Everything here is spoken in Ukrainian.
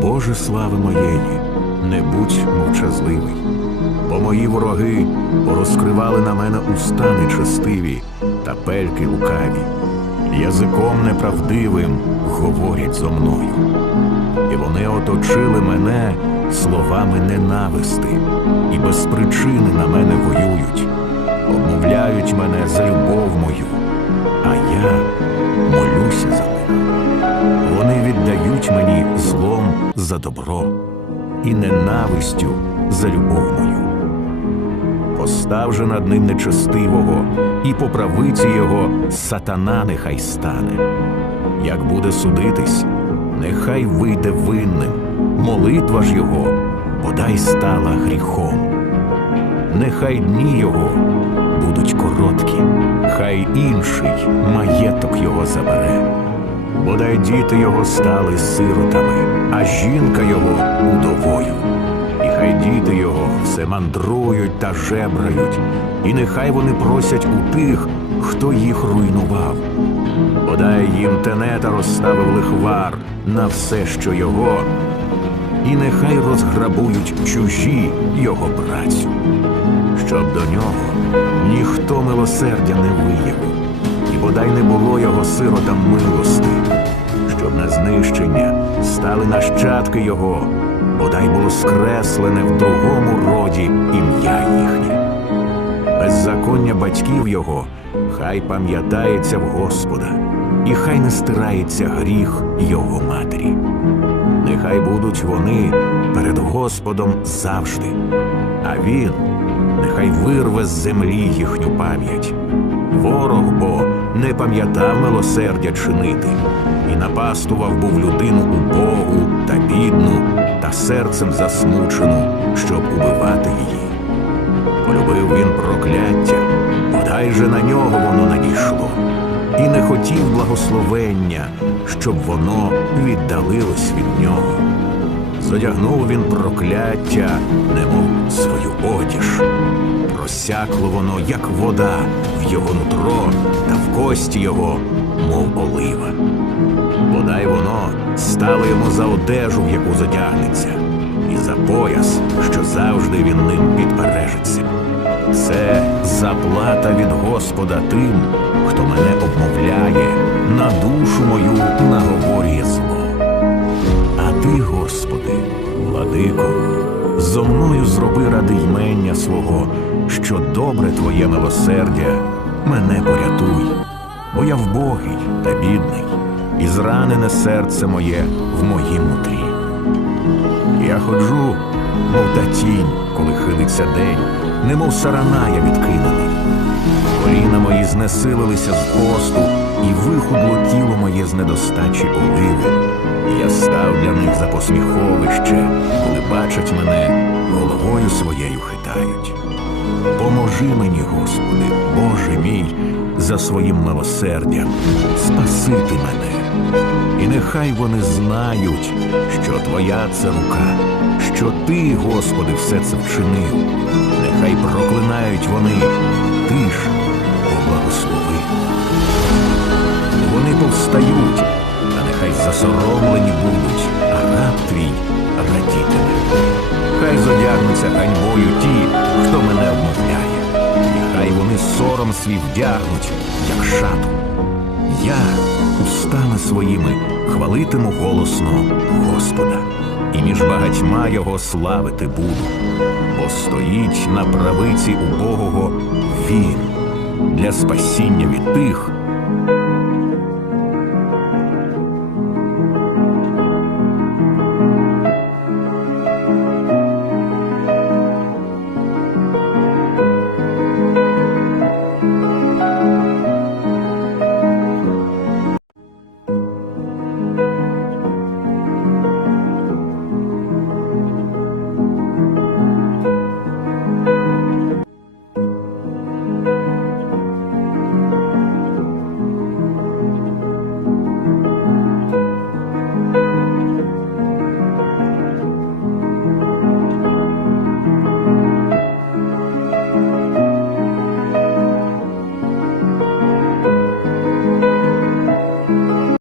Боже слави моєї, не будь мовчазливий, бо мої вороги порозкривали на мене уста нечестиві та пельки лукаві, язиком неправдивим говорять зо мною. І вони оточили мене словами ненависти, і без причини на мене воюють, обмовляють мене за любов мою, а я молюся за за добро і ненавистю за любов мою. Постав же над ним нечестивого, і по правиці його сатана нехай стане. Як буде судитись, нехай вийде винним, молитва ж його бодай стала гріхом. Нехай дні його будуть короткі, хай інший маєток його забере. Бодай діти його стали сиротами, а жінка його удовою. І хай діти його все мандрують та жебрають, і нехай вони просять у тих, хто їх руйнував. Бодай їм тенета розставив лихвар на все, що його, і нехай розграбують чужі його працю, щоб до нього ніхто милосердя не виявив, бодай не було його сиротам милости, щоб на знищення стали нащадки його, бодай було скреслене в другому роді ім'я їхнє. Беззаконня батьків його хай пам'ятається в Господа, і хай не стирається гріх його матері. Нехай будуть вони перед Господом завжди, а він нехай вирве з землі їхню пам'ять. Ворог бо не пам'ятав милосердя чинити, і напастував був людину убогу та бідну, та серцем засмучену, щоб убивати її. Полюбив він прокляття, бодай же на нього воно надійшло, і не хотів благословення, щоб воно віддалилось від нього. Зодягнув він прокляття, немов одіж. Просякло воно, як вода, в його нутро та в кості його, мов олива. Бодай воно стало йому за одежу, в яку задягнеться, і за пояс, що завжди він ним підпережиться. Це заплата від Господа тим, хто мене обмовляє, на душу мою наговорює зло. А ти, Господи, владико, зо мною зроби ради ймення свого, що добре твоє милосердя, мене порятуй, бо я вбогий та бідний, і зранене серце моє в моїм утрі. Я ходжу, мов та тінь, коли хилиться день, немов сарана я відкинений. Коліна мої знесилилися з посту, і вихудло тіло моє з недостачі оливи. Я став для них за посміховище, коли бачать мене, головою своєю хитають. Поможи мені, Господи, Боже мій, за своїм милосердям, спасити мене. І нехай вони знають, що Твоя це рука, що Ти, Господи, все це вчинив. Нехай проклинають вони, Ти ж поблагослови. Вони повстають, та нехай засоромлені будуть, а раб твій радітиме. Хай зодягнуться ганьбою ті, хто мене обмовляє, хай вони сором свій вдягнуть, як шату. Я устами своїми хвалитиму голосно Господа, і між багатьма його славити буду, бо стоїть на правиці убогого він для спасіння від тих,